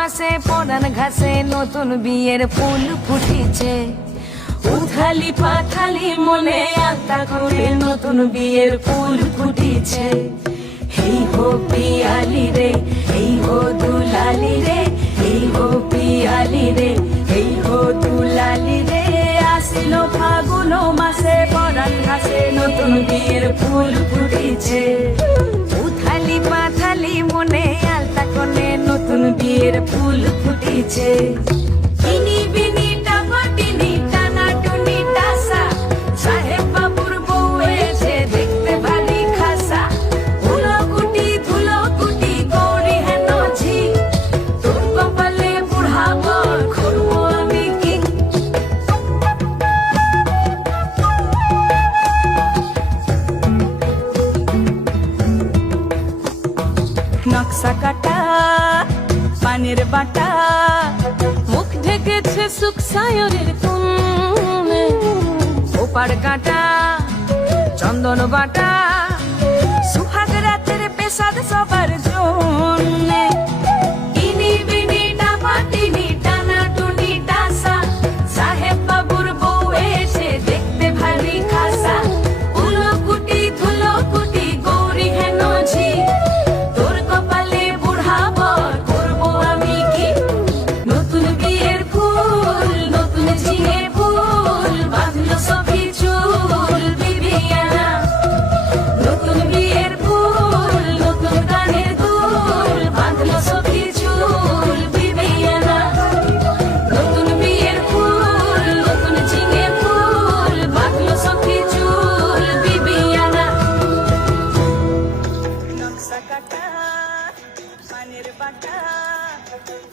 মাসে পরান ঘাসে, নতুন বিয়ের ফুল ফুটেছে। উথালি পাথালি মনে আত্মা করে নতুন বিয়ের ফুল ফুটেছে। এই হো পিয়ালি রে, এই হো দুলালি রে, এই হো পিয়ালি রে, এই হো দুলালি রে। আসিল ফাগুন মাসে পরান ঘাসে, নতুন বিয়ের ফুল ফুটেছে। বিয়ের ফুল ফুটেছে। ইনি বিনি টাপাটিনি টানা, টুনি টাসা। সাহেব বাবুর বউ এসে দেখতে ভারী খাসা। ধুলো কুটি ধুলো কুটি, গৌরী হেন ঝি। তোর কপালে বুড়াবো নকশা কাটা পানের বাটা। মুখ ঢেকেছে সুখ সায়রের কোণে ওপার কাটা চন্দন বাটা।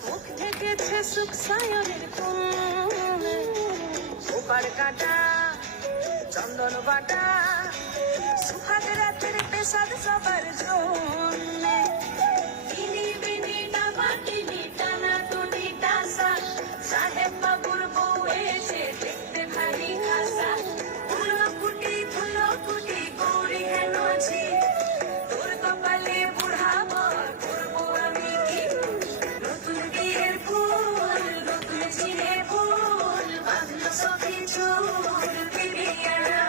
মুখ ঢেকেছে সুখ সায়রের কোণে। ওপার কাটা চন্দন বাটা সুহাগ রাতের পেশাদ সবার জন্য So be true, be